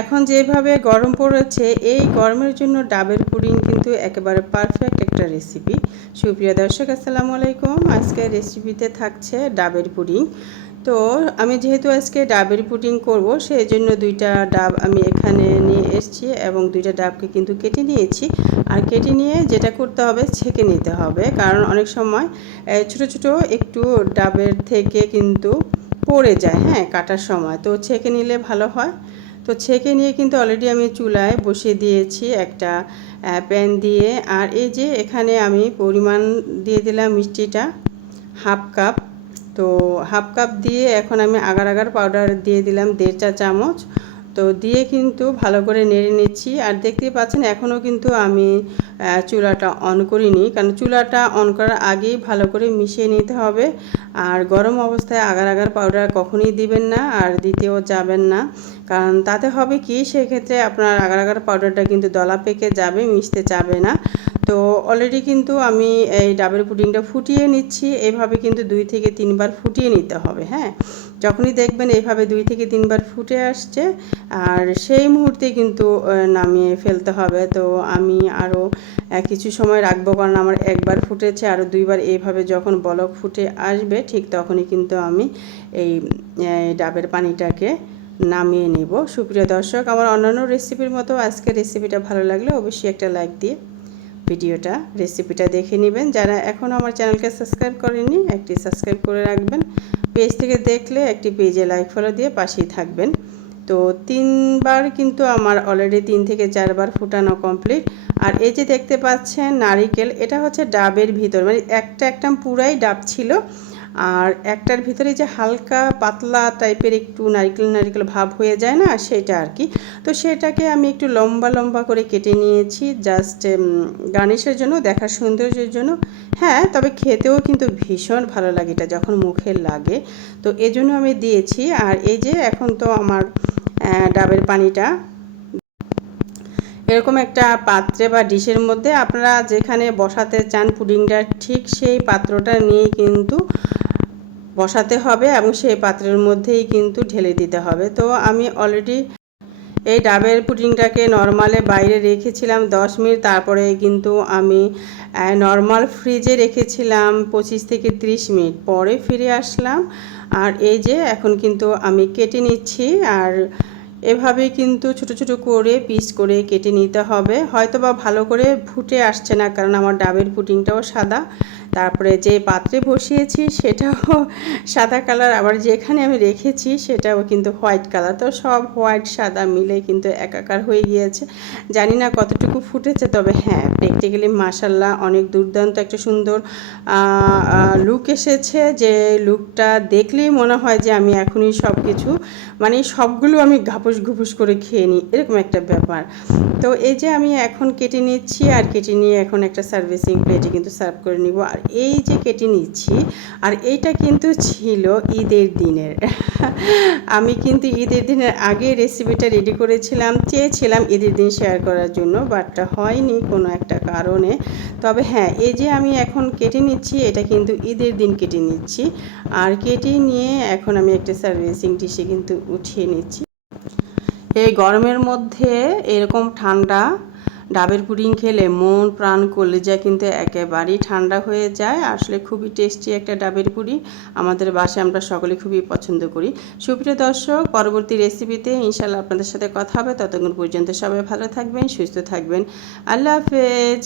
এখন যেভাবে গরম পড়েছে, এই গরমের জন্য ডাবের পুডিং কিন্তু একেবারে পারফেক্ট একটা রেসিপি সুপ্রিয় দর্শক, আসসালামু আলাইকুম। আজকে রেসিপিতে থাকছে ডাবের পুডিং। তো আমি যেহেতু আজকে ডাবের পুডিং করব সেই জন্য দুইটা ডাব আমি এখানে নিয়ে এসেছি এবং দুইটা ডাবকে কিন্তু কেটে নিয়েছি। আর কেটে নিয়ে যেটা করতে হবে, ছেঁকে নিতে হবে। কারণ অনেক সময় ছোট ছোট একটু ডাবের থেকে কিন্তু পড়ে যায় হ্যাঁ কাটার সময়। তো ছেঁকে নিলে ভালো হয়। তো ছেঁকে নিয়ে কিন্তু অলরেডি আমি চুলায় বসিয়ে দিয়েছি একটা প্যান দিয়ে। আর এই যে এখানে আমি পরিমাণ দিয়ে দিলাম মিষ্টিটা, হাফ কাপ। তো হাফ কাপ দিয়ে এখন আমি আগার আগার পাউডার দিয়ে দিলাম দেড় চা চামচ। তো দিয়ে কিন্তু ভালো করে নেড়ে নিচ্ছি। আর দেখতেই পাচ্ছেন, এখনও কিন্তু আমি চুলাটা অন করিনি। কারণ চুলাটা অন করার আগেই ভালো করে মিশিয়ে নিতে হবে। আর গরম অবস্থায় আগার আগার পাউডার কখনই দিবেন না, আর দিতেও যাবেন না। কারণ তাতে হবে কি, সেক্ষেত্রে আপনার আগার আগার পাউডারটা কিন্তু দলা পেকে যাবে, মিশতে যাবে না। তো অলরেডি কিন্তু আমি এই ডাবের পুডিংটা ফুটিয়ে নিচ্ছি এইভাবে কিন্তু দুই থেকে তিনবার ফুটিয়ে নিতে হবে হ্যাঁ? যখনই দেখবেন এইভাবে দুই থেকে তিনবার ফুটে আসছে, আর সেই মুহূর্তে কিন্তু নামিয়ে ফেলতে হবে। তো আমি আরও কিছু সময় রাখব, কারণ আমার একবার ফুটেছে আরও দুইবার এইভাবে যখন বলক ফুটে আসবে, ঠিক তখনই কিন্তু আমি এই ডাবের পানিটাকে নামিয়ে নেব। সুপ্রিয় দর্শক, আমার অন্যান্য রেসিপির মতো আজকে রেসিপিটা ভালো লাগলে অবশ্যই একটা লাইক দিয়ে ভিডিওটা রেসিপিটা দেখে নেবেন। যারা এখন আমার চ্যানেলকে সাবস্ক্রাইব করেনি একটি সাবস্ক্রাইব করে রাখবেন। পেজ থেকে দেখলে একটি পেজে লাইক ফলো দিয়ে পাশেই থাকবেন। তো তিনবার কিন্তু আমার অলরেডি তিন থেকে চারবার ফুটানো কমপ্লিট আর এই যে দেখতে পাচ্ছেন নারিকেল, এটা হচ্ছে ডাবের ভিতর মানে একটা একটা পুরাই ডাব ছিল। আর একটার ভিতরে যে হালকা পাতলা টাইপের একটু নারিকেল নারিকেল ভাব হয়ে যায় না, সেটা আর কি। তো সেটাকে আমি একটু লম্বা লম্বা করে কেটে নিয়েছি জাস্ট গার্নিশের জন্য, দেখার সৌন্দর্যের জন্য। হ্যাঁ তবে খেতেও কিন্তু ভীষণ ভালো লাগে এটা যখন মুখে লাগে। তো এজন্য আমি দিয়েছি, আর এই যে এখন তো আমার ডাবের পানিটা। এরকম একটা পাত্রে বা ডিশের মধ্যে আপনারা যেখানে বসাতে চান পুডিংটা ঠিক সেই পাত্রটা নিয়ে কিন্তু বসাতে হবে এবং সেই পাত্রের মধ্যেই কিন্তু ঢেলে দিতে হবে। তো আমি অলরেডি এই ডাবের পুডিংটাকে নর্মালে বাইরে রেখেছিলাম দশ মিনিট, তারপরে কিন্তু আমি নর্মাল ফ্রিজে রেখেছিলাম পঁচিশ থেকে 30 মিনিট। পরে ফিরে আসলাম আর এই যে এখন কিন্তু আমি কেটে নিচ্ছি আর এভাবে কিন্তু ছোট ছোট করে পিস করে কেটে নিতে হবে। হয়তো বা ভালো করে ফুটে আসছে না কারণ আমার ডাবের পুটিংটাও সাদা। তারপরে যে পাত্রে বসিয়েছি সেটাও সাদা কালার। আবার যেখানে আমি রেখেছি সেটাও কিন্তু হোয়াইট কালার। তো সব হোয়াইট, সাদা মিলে কিন্তু একাকার হয়ে গিয়েছে। জানি না কতটুকু ফুটেছে, তবে হ্যাঁ প্র্যাকটিক্যালি মাসাল্লাহ অনেক দুর্দান্ত একটা সুন্দর লুক এসেছে। যে লুকটা দেখলেই মনে হয় যে আমি এখনই সব কিছু মানে সবগুলো আমি ঘাপুস ঘুপুস করে খেয়ে নিই, এরকম একটা ব্যাপার। তো এই যে আমি এখন কেটে নিচ্ছি, আর কেটে নিয়ে এখন একটা সার্ভিসিং প্লেটে কিন্তু সার্ভ করে নিব। আর এই যে কেটে নিচ্ছি, আর এইটা কিন্তু ছিল ঈদের দিনের। আমি কিন্তু ঈদের দিনের আগে রেসিপিটা রেডি করেছিলাম, চেয়েছিলাম ঈদের দিন শেয়ার করার জন্য বাটটা হয়নি কোনো একটা কারণে। তবে হ্যাঁ এই যে আমি এখন কেটে নিচ্ছি, এটা কিন্তু ঈদের দিন কেটে নিচ্ছি। আর কেটে নিয়ে এখন আমি একটা সার্ভিসিং ডিশে কিন্তু উঠিয়ে নিচ্ছি। এই গরমের মধ্যে এরকম ঠান্ডা ডাবের পুডিং খেলে মন, প্রাণ, কলেজা কিন্তু একেবারেই ঠান্ডা হয়ে যায়। আসলে খুবই টেস্টি একটা ডাবের পুরি আমাদের বাসে আমরা সকলে খুবই পছন্দ করি। সুপ্রিয় দর্শক, পরবর্তী রেসিপিতে ইনশাল্লাহ আপনাদের সাথে কথা হবে। ততক্ষণ পর্যন্ত সবাই ভালো থাকবেন, সুস্থ থাকবেন। আল্লাহ হাফেজ।